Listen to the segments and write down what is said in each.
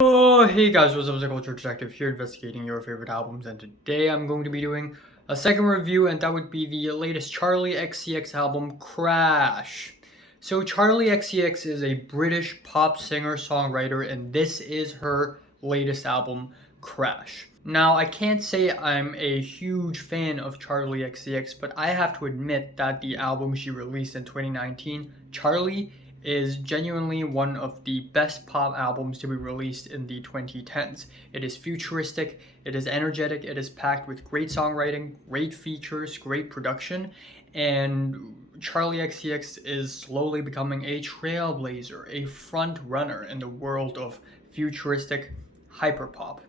Oh, hey guys, what's up? It's a Culture Detective here investigating your favorite albums, and today I'm going to be doing a second review, and that would be the latest Charli XCX album, Crash. So, Charli XCX is a British pop singer-songwriter, and this is her latest album, Crash. Now, I can't say I'm a huge fan of Charli XCX, but I have to admit that the album she released in 2019, Charli, is genuinely one of the best pop albums to be released in the 2010s. It is futuristic, it is energetic, it is packed with great songwriting, great features, great production, and Charli XCX is slowly becoming a trailblazer, a front runner in the world of futuristic hyperpop.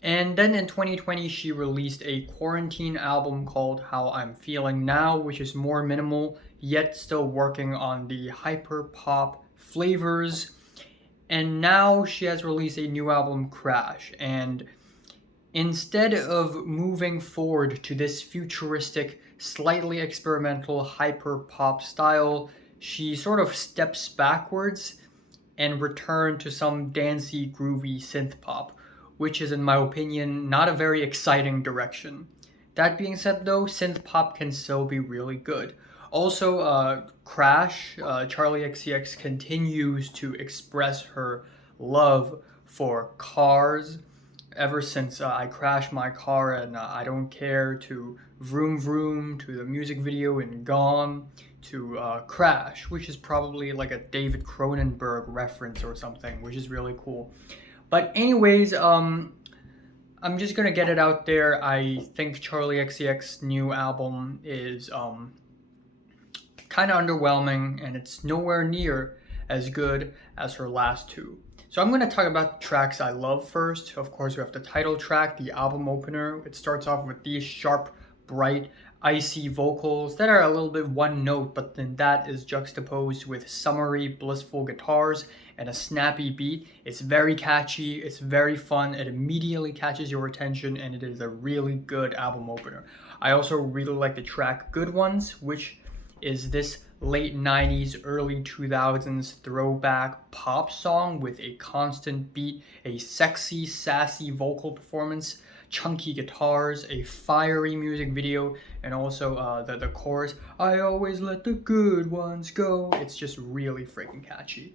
And then in 2020, she released a quarantine album called How I'm Feeling Now, which is more minimal, yet still working on the hyper pop flavors. And now she has released a new album, Crash. And instead of moving forward to this futuristic, slightly experimental hyper pop style, she sort of steps backwards and return to some dancey, groovy synth pop, which is, in my opinion, not a very exciting direction. That being said, though, synth pop can still be really good. Also, Crash, Charli XCX continues to express her love for cars. Ever since I crashed my car and I don't care, to Vroom Vroom, to the music video in Gone, to Crash, which is probably like a David Cronenberg reference or something, which is really cool. But anyways, I'm just gonna get it out there. I think Charli XCX's new album is kind of underwhelming, and it's nowhere near as good as her last two. So I'm going to talk about the tracks I love first. Of course, we have the title track, the album opener. It starts off with these sharp, bright, icy vocals that are a little bit one note, but then that is juxtaposed with summery, blissful guitars and a snappy beat. It's very catchy, it's very fun, it immediately catches your attention, and it is a really good album opener. I also really like the track Good Ones, which is this late 90s, early 2000s throwback pop song with a constant beat, a sexy, sassy vocal performance, chunky guitars, a fiery music video, and also the chorus, I always let the good ones go. It's just really freaking catchy.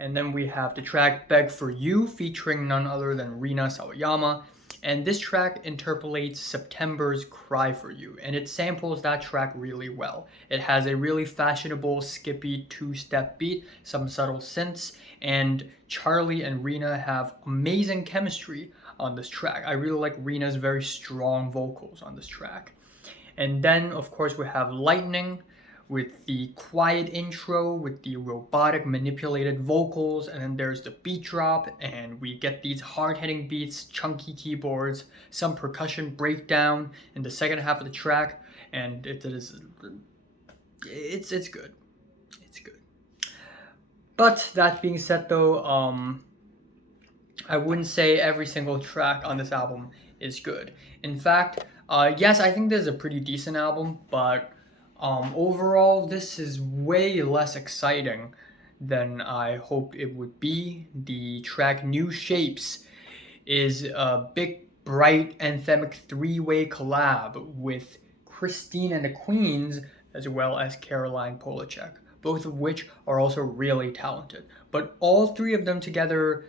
And then we have the track Beg for You featuring none other than Rina Sawayama. And this track interpolates September's Cry for You, and it samples that track really well. It has a really fashionable, skippy two-step beat, some subtle synths, and Charli and Rina have amazing chemistry on this track. I really like Rina's very strong vocals on this track. And then, of course, we have Lightning, with the quiet intro, with the robotic manipulated vocals, and then there's the beat drop, and we get these hard-hitting beats, chunky keyboards, some percussion breakdown in the second half of the track, and it's good. It's good. But that being said, though, I wouldn't say every single track on this album is good. In fact, yes, I think this is a pretty decent album, but overall, this is way less exciting than I hoped it would be. The track New Shapes is a big, bright, anthemic three-way collab with Christine and the Queens, as well as Caroline Polachek, both of which are also really talented. But all three of them together,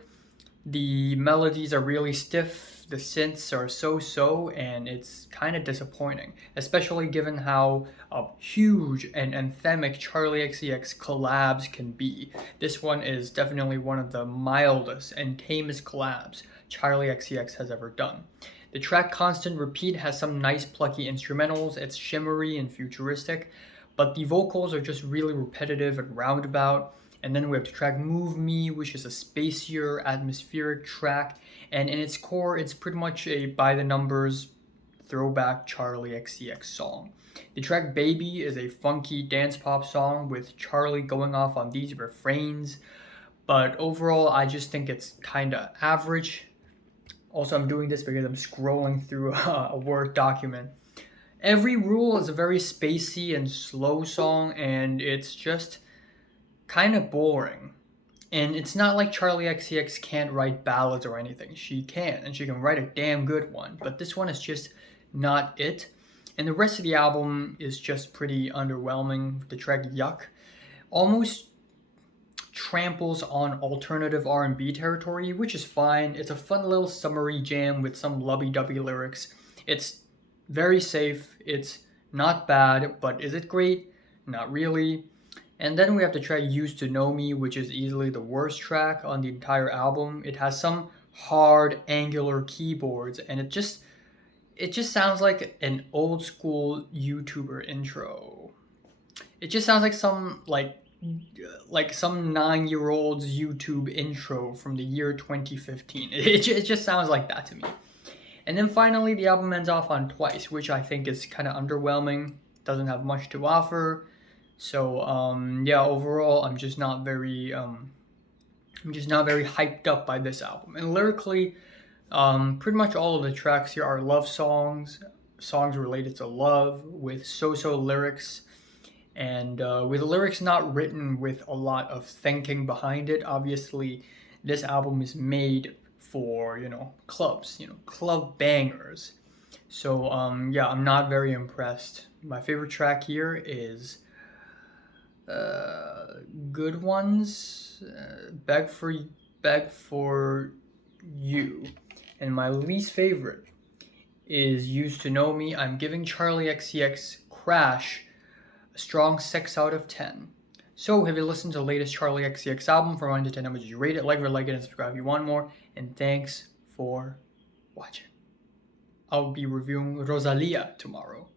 the melodies are really stiff, the synths are so-so, and it's kind of disappointing, especially given how huge and anthemic Charli XCX collabs can be. This one is definitely one of the mildest and tamest collabs Charli XCX has ever done. The track Constant Repeat has some nice plucky instrumentals, it's shimmery and futuristic, but the vocals are just really repetitive and roundabout. And then we have the track Move Me, which is a spacier, atmospheric track. And in its core, it's pretty much a by-the-numbers throwback Charli XCX song. The track Baby is a funky dance pop song with Charli going off on these refrains. But overall, I just think it's kind of average. Also, I'm doing this because I'm scrolling through a Word document. Every Rule is a very spacey and slow song, and it's just kind of boring. And it's not like Charli XCX can't write ballads or anything. She can, and she can write a damn good one. But this one is just not it. And the rest of the album is just pretty underwhelming. The track Yuck almost tramples on alternative R&B territory, which is fine. It's a fun little summery jam with some lovey-dovey lyrics. It's very safe. It's not bad, but is it great? Not really. And then we have the track Used to Know Me, which is easily the worst track on the entire album. It has some hard, angular keyboards, and it just sounds like an old school YouTuber intro. It just sounds like some some 9-year-old's YouTube intro from the year 2015. It just sounds like that to me. And then finally, the album ends off on Twice, which I think is kind of underwhelming. Doesn't have much to offer. So yeah, overall, I'm just not very hyped up by this album. And lyrically, pretty much all of the tracks here are love songs, songs related to love with so-so lyrics, and with lyrics not written with a lot of thinking behind it. Obviously, this album is made for, clubs, club bangers. So yeah, I'm not very impressed. My favorite track here is Good Ones, Beg for You. And my least favorite is Used to Know Me. I'm giving Charli XCX Crash a strong 6 out of 10. So, have you listened to the latest Charli XCX album? From 1 to 10, how much did you rate it? Like it, and subscribe if you want more. And thanks for watching. I'll be reviewing Rosalia tomorrow.